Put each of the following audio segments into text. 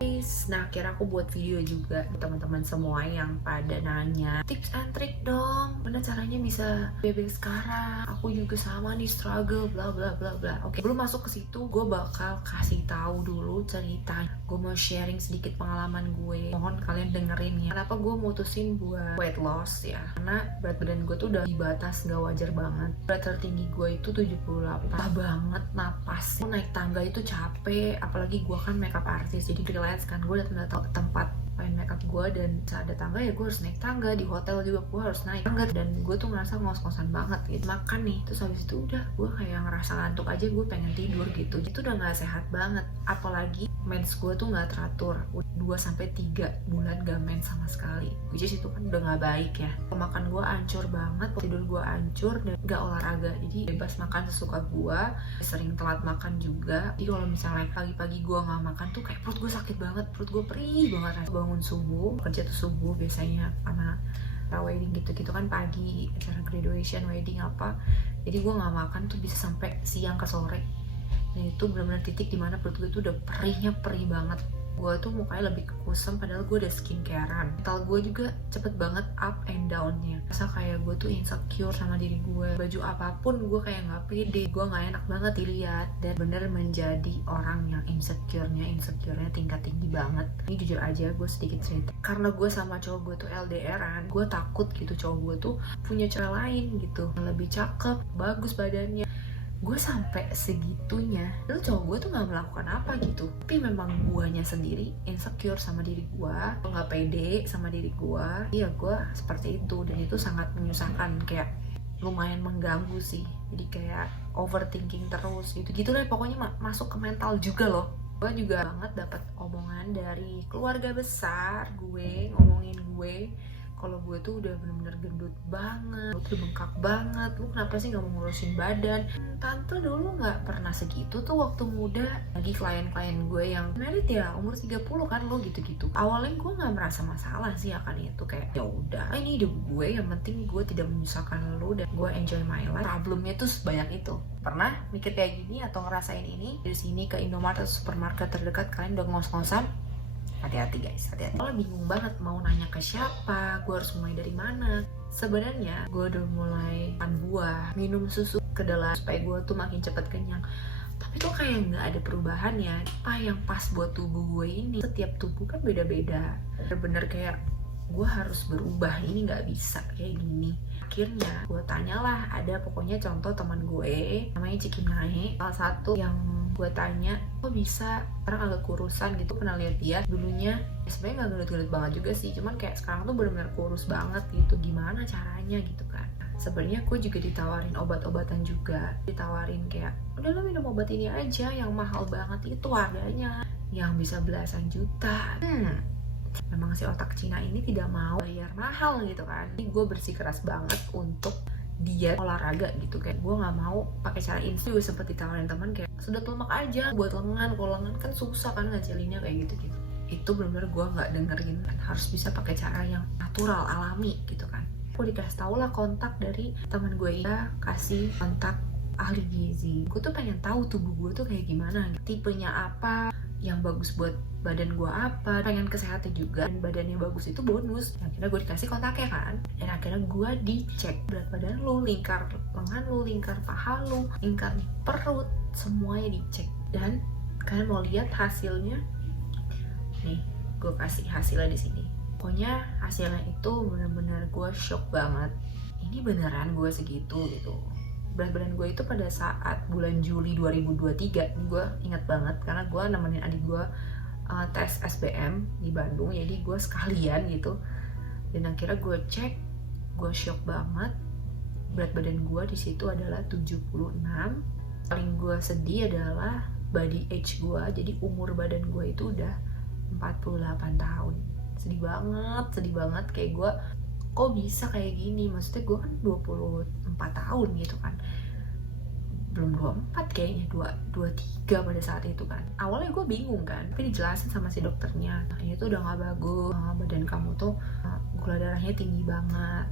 Nah akhirnya aku buat video juga teman-teman semua yang pada nanya tips and trick dong, mana caranya bisa bebek sekarang, aku juga sama nih struggle bla bla bla bla. Oke, belum masuk ke situ, gue bakal kasih tahu dulu cerita. Gue mau sharing sedikit pengalaman gue, mohon kalian dengerin ya. Kenapa gue mutusin buat weight loss ya, karena berat badan gue tuh udah di batas gak wajar banget. Berat tertinggi gue itu 78 banget, napas naik tangga itu capek, apalagi gue kan makeup artist jadi freelance kan, gue datang tempat main makeup gue dan saat ada tangga ya gue harus naik tangga, di hotel juga gue harus naik tangga, dan gue tuh ngerasa ngos-ngosan banget gitu. Makan nih terus habis itu udah gue kayak ngerasa ngantuk aja, gue pengen tidur gitu. Itu udah gak sehat banget, apalagi mens gue tuh gak teratur, 2-3 bulan gak mens sama sekali, which is itu kan udah gak baik ya. Makan gue hancur banget, tidur gue hancur, dan gak olahraga, jadi bebas makan sesuka gue, sering telat makan juga. Jadi kalau misalnya pagi-pagi gue gak makan tuh kayak perut gue sakit banget, perut gue perih banget. Bangun subuh, kerja tuh subuh biasanya karena wedding gitu-gitu kan pagi, acara graduation, wedding apa, jadi gue gak makan tuh bisa sampai siang ke sore. Dan itu benar-benar titik dimana perut gue tuh udah perih banget. Gue tuh mukanya lebih kusam padahal gue udah skincarean. Mental gue juga cepet banget up and down-nya. Rasa kayak gue tuh insecure sama diri gue. Baju apapun gue kayak gak pede, gue gak enak banget dilihat. Dan bener menjadi orang yang insecure-nya tingkat tinggi banget. Ini jujur aja gue sedikit cerita. Karena gue sama cowok gue tuh LDR-an, gue takut gitu cowok gue tuh punya cewek lain gitu, yang lebih cakep, bagus badannya. Gue sampai segitunya, lalu cowok gue tuh gak melakukan apa gitu, tapi memang guanya sendiri insecure sama diri gue, gak pede sama diri gue. Iya, gue seperti itu, dan itu sangat menyusahkan, kayak lumayan mengganggu sih. Jadi kayak overthinking terus gitu lah pokoknya, masuk ke mental juga loh. Gue juga banget dapat omongan dari keluarga besar gue, ngomongin gue kalau gue tuh udah bener-bener gendut banget, lu tuh bengkak banget, lu kenapa sih gak mau ngurusin badan? Tante dulu gak pernah segitu tuh waktu muda. Lagi klien-klien gue yang married ya, umur 30 kan lo gitu-gitu. Awalnya gue gak merasa masalah sih akan itu, kayak ya udah ini hidup gue, yang penting gue tidak menyusahkan lo dan gue enjoy my life. Problemnya tuh sebanyak itu. Pernah mikir kayak gini atau ngerasain ini? Dari sini ke Indomaret atau supermarket terdekat kalian udah ngos-ngosan? Hati-hati guys, hati-hati. Kalau bingung banget mau nanya ke siapa, gue harus mulai dari mana. Sebenarnya gue udah mulai makan buah, minum susu kedelai supaya gue tuh makin cepet kenyang. Tapi tuh kayak nggak ada perubahan ya. Apa yang pas buat tubuh gue ini? Setiap tubuh kan beda-beda. Bener-bener kayak gue harus berubah, ini nggak bisa kayak gini. Akhirnya gue tanyalah, ada pokoknya contoh teman gue namanya Cikim Nae, salah satu yang gue tanya kok bisa sekarang agak kurusan gitu. Pernah lihat dia dulunya ya sebenarnya nggak gendut-gendut banget juga sih, cuman kayak sekarang tuh benar-benar kurus banget gitu. Gimana caranya gitu kan. Sebenarnya gue juga ditawarin obat-obatan juga, ditawarin kayak udah lo minum obat ini aja yang mahal banget itu harganya, yang bisa belasan juta. Memang si otak Cina ini tidak mau bayar mahal gitu kan. Jadi gue bersikeras banget untuk diet olahraga gitu, kayak gue nggak mau pakai cara instan. Gue sempet ditawarin teman kayak sedot lemak aja buat lengan, kalau lengan kan susah kan ngajalinnya kayak gitu. Itu benar-benar gue nggak dengerin kan, harus bisa pakai cara yang natural, alami gitu kan. Gue dikasih tau lah kontak dari teman gue, ya kasih kontak ahli gizi. Gue tuh pengen tahu tubuh gue tuh kayak gimana, tipenya apa, yang bagus buat badan gue apa, pengen kesehatan juga, dan badannya bagus itu bonus. Akhirnya gue dikasih kontaknya kan, dan akhirnya gue dicek berat badan lu, lingkar lengan lu, lingkar paha lu, lingkar perut, semuanya dicek. Dan kalian mau lihat hasilnya? Nih, gue kasih hasilnya di sini. Pokoknya hasilnya itu benar-benar gue shock banget. Ini beneran gue segitu gitu. Berat badan gue itu pada saat bulan Juli 2023, gue ingat banget karena gue nemenin adik gue tes SBM di Bandung, jadi gue sekalian gitu. Dan akhirnya gue cek, gue shock banget. Berat badan gue di situ adalah 76. Paling gue sedih adalah body age gue, jadi umur badan gue itu udah 48 tahun. Sedih banget, kayak gue kok bisa kayak gini. Maksudnya gue kan 24 tahun gitu kan, belum 24 kayaknya, 23 pada saat itu kan. Awalnya gue bingung kan, tapi dijelasin sama si dokternya, nah, ini tuh udah gak bagus, badan kamu tuh gula darahnya tinggi banget.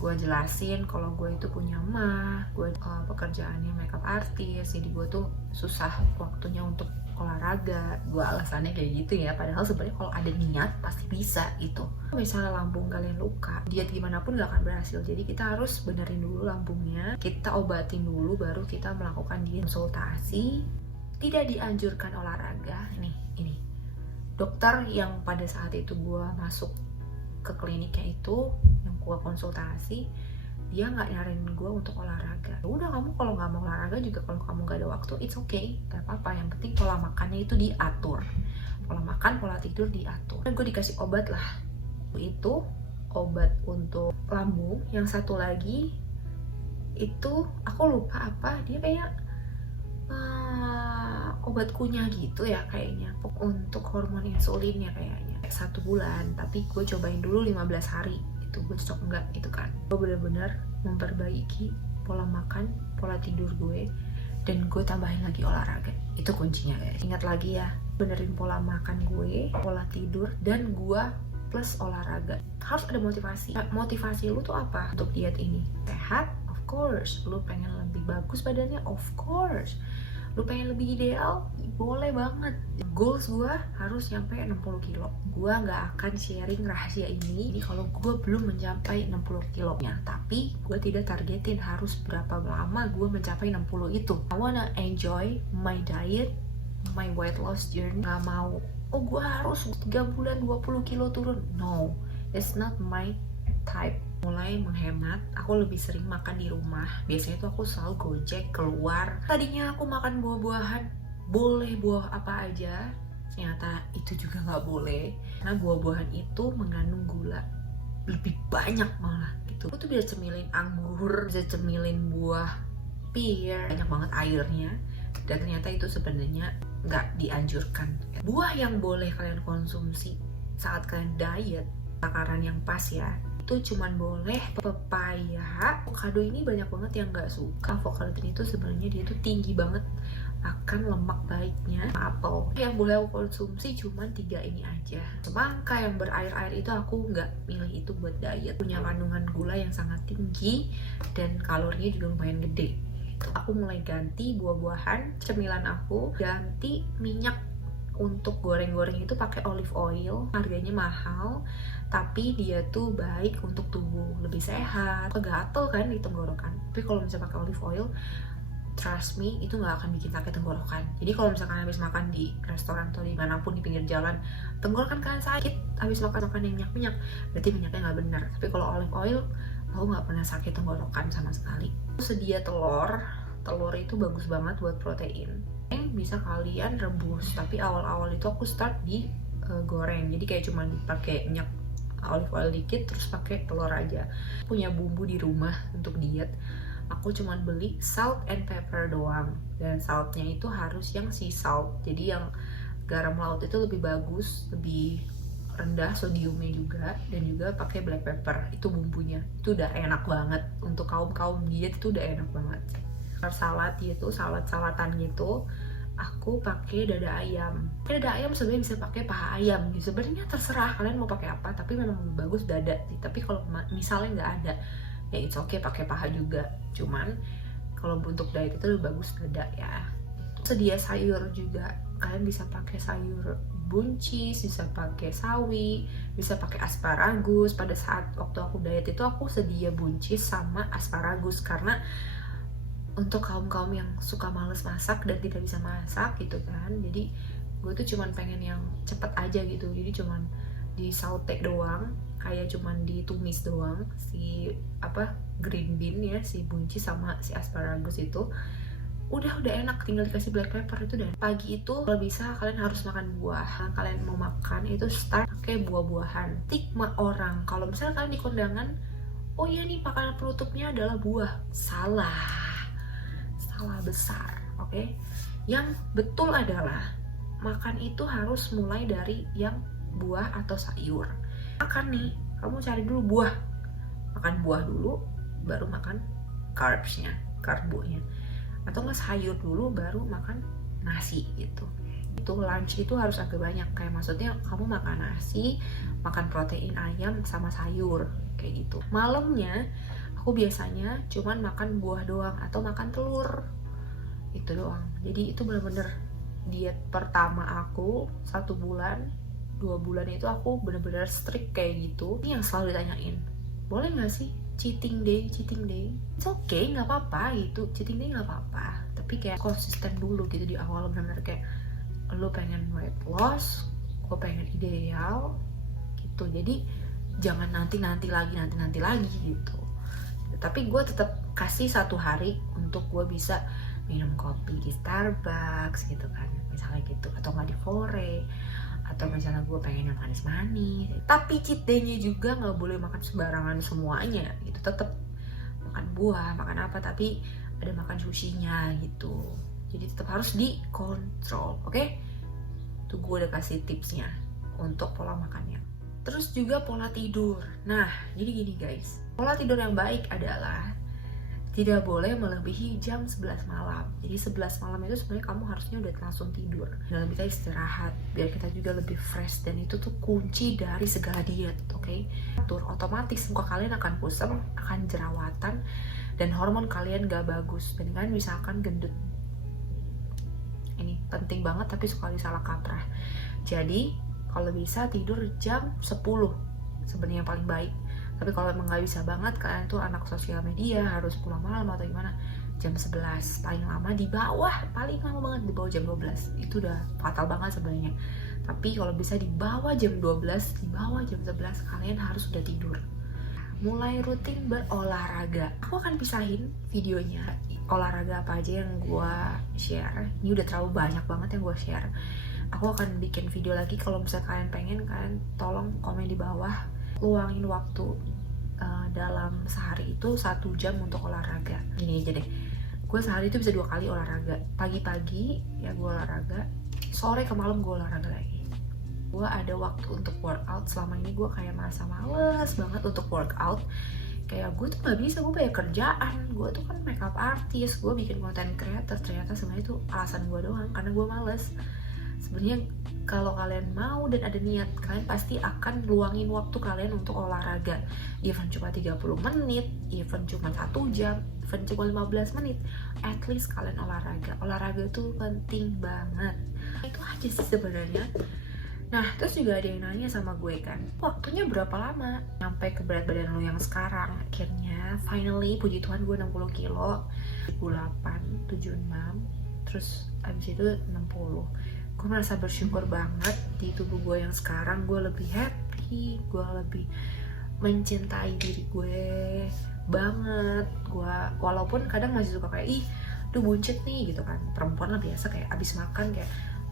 Gue jelasin kalau gue itu punya mah, gue pekerjaannya makeup artist, jadi gue tuh susah waktunya untuk olahraga. Gue alasannya kayak gitu ya, padahal sebenarnya kalau ada niat pasti bisa itu. Misalnya lambung kalian luka, diet gimana pun gak akan berhasil. Jadi kita harus benerin dulu lambungnya, kita obatin dulu, baru kita melakukan diet. Konsultasi, tidak dianjurkan olahraga. Ini dokter yang pada saat itu gue masuk ke kliniknya itu, yang gue konsultasi, dia nggak nyaranin gue untuk olahraga. Udah, kamu kalau nggak mau olahraga juga, kalau kamu nggak ada waktu, it's okay, nggak apa-apa. Yang penting pola makannya itu diatur, pola makan, pola tidur diatur. Dan gue dikasih obat lah, itu obat untuk lambung. Yang satu lagi itu aku lupa apa, dia kayak obat kunyah gitu ya kayaknya, untuk hormon insulinnya kayaknya. 1 bulan, tapi gue cobain dulu 15 hari. Itu gue cocok enggak itu kan. Gue bener-bener memperbaiki pola makan, pola tidur gue, dan gue tambahin lagi olahraga. Itu kuncinya guys. Ingat lagi ya, benerin pola makan gue, pola tidur, dan gue plus olahraga. Harus ada motivasi. Motivasi lu tuh apa untuk diet ini? Sehat? Of course. Lu pengen lebih bagus badannya? Of course. Lu pengen lebih ideal? Boleh banget. Goals gue harus nyampe 60 kilo. Gue gak akan sharing rahasia ini kalau gue belum mencapai 60 kilonya. Tapi gue tidak targetin harus berapa lama gue mencapai 60 itu. I wanna enjoy my diet, my weight loss journey. Gak mau, oh gue harus 3 bulan 20 kilo turun. No, it's not my type. Mulai menghemat, aku lebih sering makan di rumah. Biasanya tuh aku selalu gojek keluar. Tadinya aku makan buah-buahan, boleh buah apa aja, ternyata itu juga nggak boleh, karena buah-buahan itu mengandung gula lebih banyak malah gitu. Aku tuh bisa cemilin anggur, bisa cemilin buah pir, banyak banget airnya, dan ternyata itu sebenarnya nggak dianjurkan. Buah yang boleh kalian konsumsi saat kalian diet, takaran yang pas ya, itu cuman boleh pepaya. Avocado ini banyak banget yang nggak suka. Avocado itu sebenarnya dia tuh tinggi banget akan lemak baiknya. Apel yang boleh aku konsumsi cuman 3 ini aja. Semangka yang berair-air itu aku nggak milih itu buat diet, punya kandungan gula yang sangat tinggi dan kalorinya juga lumayan gede. Aku mulai ganti buah-buahan, cemilan aku ganti minyak. Untuk goreng-goreng itu pakai olive oil, harganya mahal, tapi dia tuh baik untuk tubuh, lebih sehat. Gatel kan di tenggorokan, tapi kalau misalnya pakai olive oil, trust me, itu nggak akan bikin sakit tenggorokan. Jadi kalau misalkan habis makan di restoran atau dimanapun di pinggir jalan, tenggorokan kalian sakit habis makan yang minyak-minyak, berarti minyaknya nggak benar. Tapi kalau olive oil, aku nggak pernah sakit tenggorokan sama sekali. Sedia telur itu bagus banget buat protein. Bisa kalian rebus, tapi awal-awal itu aku start di goreng. Jadi kayak cuman pakai minyak olive oil dikit, terus pakai telur aja. Punya bumbu di rumah untuk diet, aku cuman beli salt and pepper doang, dan saltnya itu harus yang sea salt. Jadi yang garam laut itu lebih bagus, lebih rendah sodiumnya juga, dan juga pakai black pepper. Itu bumbunya, itu udah enak banget. Untuk kaum diet itu udah enak banget. Salad gitu, salad-saladan gitu, aku pakai dada ayam. Dada ayam sebenarnya bisa pakai paha ayam. Sebenarnya terserah kalian mau pakai apa, tapi memang lebih bagus dada sih. Tapi kalau misalnya nggak ada, ya it's okay pakai paha juga. Cuman kalau untuk diet itu lebih bagus dada ya. Sedia sayur juga, kalian bisa pakai sayur buncis, bisa pakai sawi, bisa pakai asparagus. Pada saat waktu aku diet itu aku sedia buncis sama asparagus, karena untuk kaum yang suka males masak dan tidak bisa masak gitu kan. Jadi gue tuh cuman pengen yang cepet aja gitu. Jadi cuman di saute doang, kayak cuman ditumis doang si green bean ya, si buncis sama si asparagus itu. Udah enak, tinggal dikasih black pepper itu. Dan pagi itu kalau bisa kalian harus makan buah. Kalian mau makan itu start pakai buah-buahan. Stigma orang kalau misalnya kalian di kondangan, oh iya nih makanan penutupnya adalah buah. Salah besar, oke? Yang betul adalah makan itu harus mulai dari yang buah atau sayur. Makan nih, kamu cari dulu buah, makan buah dulu, baru makan karbonya, atau nggak sayur dulu baru makan nasi gitu. Itu lunch itu harus agak banyak, kayak maksudnya kamu makan nasi, makan protein ayam sama sayur kayak gitu. Malamnya aku biasanya cuman makan buah doang atau makan telur, itu doang. Jadi itu bener-bener diet pertama aku 1 bulan 2 bulan itu aku bener-bener strict kayak gitu. Ini yang selalu ditanyain, boleh nggak sih cheating day? It's okay, nggak apa-apa gitu, cheating day nggak apa-apa, tapi kayak konsisten dulu gitu di awal. Bener-bener kayak lo pengen weight loss, gue pengen ideal gitu, jadi jangan nanti lagi gitu. Tapi gue tetap kasih 1 hari untuk gue bisa minum kopi di Starbucks gitu kan, misalnya gitu, atau nggak di Fore, atau misalnya gue pengen yang manis-manis. Tapi cheat day-nya juga nggak boleh makan sembarangan semuanya gitu, tetap makan buah, makan apa, tapi ada makan sushinya gitu. Jadi tetap harus dikontrol, oke? Tuh gue udah kasih tipsnya untuk pola makannya. Terus juga pola tidur. Nah, jadi gini guys, pola tidur yang baik adalah tidak boleh melebihi jam 11 malam. Jadi 11 malam itu sebenarnya kamu harusnya udah langsung tidur. Dan kita istirahat biar kita juga lebih fresh, dan itu tuh kunci dari segala diet, oke? Atur otomatis muka kalian akan kusam, akan jerawatan, dan hormon kalian gak bagus dengan misalkan gendut. Ini penting banget tapi suka salah kaprah. Jadi kalau bisa tidur jam 10 sebenarnya yang paling baik. Tapi kalau emang gak bisa banget, kalian tuh anak sosial media, harus pulang malam atau gimana, jam 11 paling lama, di bawah, paling lama banget di bawah jam 12. Itu udah fatal banget sebenarnya. Tapi kalau bisa di bawah jam 12, di bawah jam 11 kalian harus udah tidur. Mulai rutin berolahraga. Aku akan pisahin videonya olahraga apa aja yang gue share. Ini udah terlalu banyak banget yang gue share. Aku akan bikin video lagi. Kalau misalnya kalian pengen, kalian tolong komen di bawah. Luangin waktu dalam sehari itu 1 jam untuk olahraga. Gini aja deh, gue sehari itu bisa 2 kali olahraga. Pagi-pagi ya gue olahraga, sore ke malam gue olahraga lagi. Gue ada waktu untuk workout. Selama ini gue kayak merasa males banget untuk workout. Kayak gue tuh gak bisa, gue banyak kerjaan. Gue tuh kan makeup artist, gue bikin content creator. Ternyata sebenarnya itu alasan gue doang, karena gue males. Sebenarnya kalau kalian mau dan ada niat, kalian pasti akan luangin waktu kalian untuk olahraga. Even cuma 30 menit, even cuma 1 jam, even cuma 15 menit, at least kalian olahraga. Olahraga tuh penting banget. Itu aja sih sebenarnya. Nah, terus juga ada yang nanya sama gue kan, waktunya berapa lama sampai ke berat badan lo yang sekarang? Akhirnya, finally, puji Tuhan, gue 60 kilo, 78, 76, terus abis itu 60. Gue merasa bersyukur banget di tubuh gue yang sekarang. Gue lebih happy, gue lebih mencintai diri gue banget. Gue walaupun kadang masih suka kayak, ih, aduh buncit nih gitu kan. Perempuan lah biasa kayak abis makan kayak,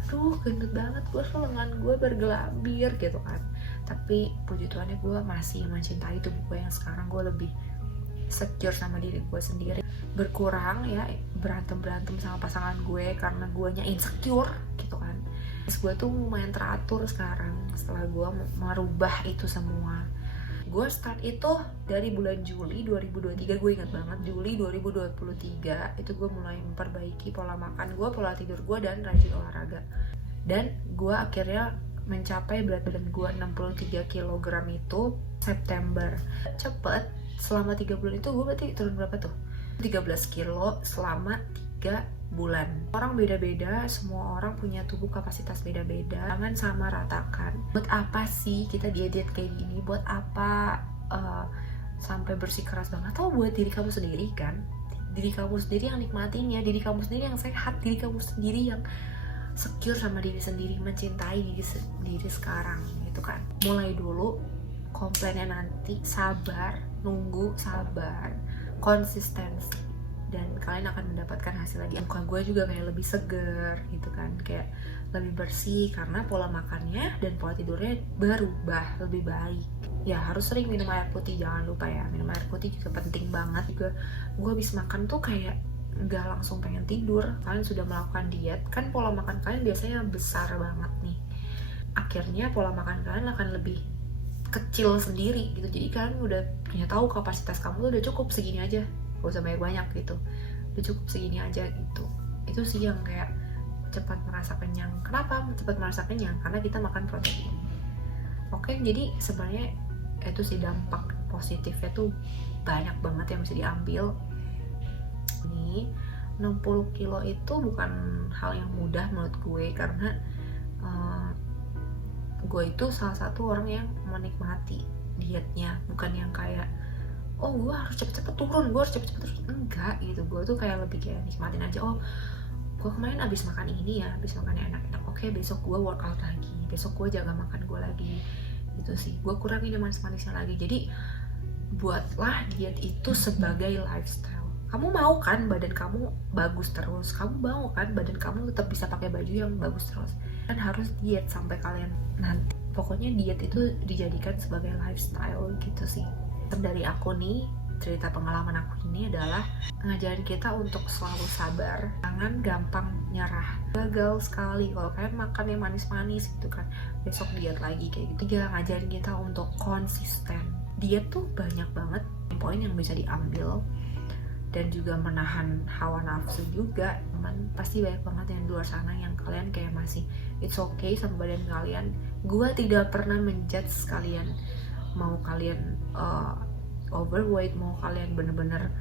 aduh gendut banget gue, lengan gue bergelambir gitu kan. Tapi puji Tuhannya gue masih mencintai tubuh gue yang sekarang. Gue lebih secure sama diri gue sendiri. Berkurang ya berantem sama pasangan gue karena guanya insecure gitu kan. Terus gue tuh lumayan teratur sekarang setelah gue merubah itu semua. Gue start itu dari bulan Juli 2023, gue ingat banget, Juli 2023 itu gue mulai memperbaiki pola makan gue, pola tidur gue, dan rajin olahraga. Dan gue akhirnya mencapai berat badan gue 63 kg itu September. Cepet, selama 3 bulan itu gue berarti turun berapa tuh? 13 kilo selama 3 bulan. Orang beda-beda, semua orang punya tubuh kapasitas beda-beda. Jangan sama ratakan. Buat apa sih kita diet kayak gini? Buat apa sampai bersikeras banget? Atau buat diri kamu sendiri kan? Diri kamu sendiri yang nikmatinnya, diri kamu sendiri yang sehat, diri kamu sendiri yang secure sama diri sendiri, mencintai diri sekarang gitu kan. Mulai dulu, komplainnya nanti, sabar, nunggu, sabar, konsistensi, dan kalian akan mendapatkan hasil lagi. Muka gue juga kayak lebih seger gitu kan, kayak lebih bersih karena pola makannya dan pola tidurnya berubah lebih baik. Ya harus sering minum air putih, jangan lupa ya, minum air putih juga penting banget. Juga gue habis makan tuh kayak nggak langsung pengen tidur. Kalian sudah melakukan diet kan, pola makan kalian biasanya besar banget nih, akhirnya pola makan kalian akan lebih kecil sendiri gitu. Jadi kalian udah punya tahu kapasitas kamu tuh udah cukup segini aja, gak usah banyak-banyak gitu, udah cukup segini aja gitu. Itu sih yang kayak cepat merasa kenyang. Kenapa cepat merasa kenyang? Karena kita makan protein. Oke, jadi sebenarnya itu sih dampak positifnya tuh banyak banget yang bisa diambil. Ini 60 kilo itu bukan hal yang mudah menurut gue, karena gue itu salah satu orang yang menikmati dietnya, bukan yang kayak oh gue harus cepet-cepet turun, gue harus cepet-cepet turun, enggak gitu. Gue tuh kayak lebih kayak nikmatin aja, oh gue kemarin abis makan ini ya, abis makan enak-enak, oke besok gue workout lagi, besok gue jaga makan gue lagi gitu sih, gue kurangin yang manis-manisnya lagi. Jadi buatlah diet itu sebagai lifestyle. Kamu mau kan badan kamu bagus terus, kamu mau kan badan kamu tetap bisa pakai baju yang bagus terus, kan harus diet sampai kalian nanti. Pokoknya diet itu dijadikan sebagai lifestyle gitu sih. Dari aku nih, cerita pengalaman aku ini adalah ngajarin kita untuk selalu sabar, jangan gampang nyerah. Gagal sekali kalau kalian makan yang manis-manis gitu kan, besok diet lagi kayak gitu. Dia ngajarin kita untuk konsisten. Diet tuh banyak banget poin yang bisa diambil, dan juga menahan hawa nafsu juga. Teman pasti banyak banget yang di luar sana yang kalian kayak masih it's okay sama badan kalian. Gua tidak pernah menjudge kalian, mau kalian overweight, mau kalian bener-bener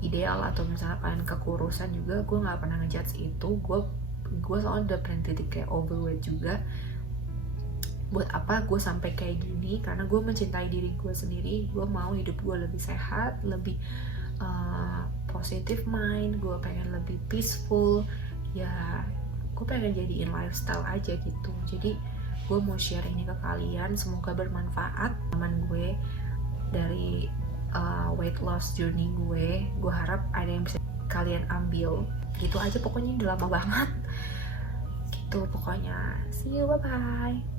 ideal, atau misalnya kalian kekurusan juga, gue nggak pernah ngejudge itu. Gue soalnya udah pernah titik kayak overweight juga. Buat apa gue sampai kayak gini? Karena gue mencintai diri gue sendiri. Gue mau hidup gue lebih sehat, lebih positive mind. Gue pengen lebih peaceful. Ya, gue pengen jadiin lifestyle aja gitu. Jadi gue mau share ini ke kalian. Semoga bermanfaat teman gue dari weight loss journey gue. Gue harap ada yang bisa kalian ambil. Gitu aja pokoknya, udah lama banget gitu pokoknya. See you, bye bye.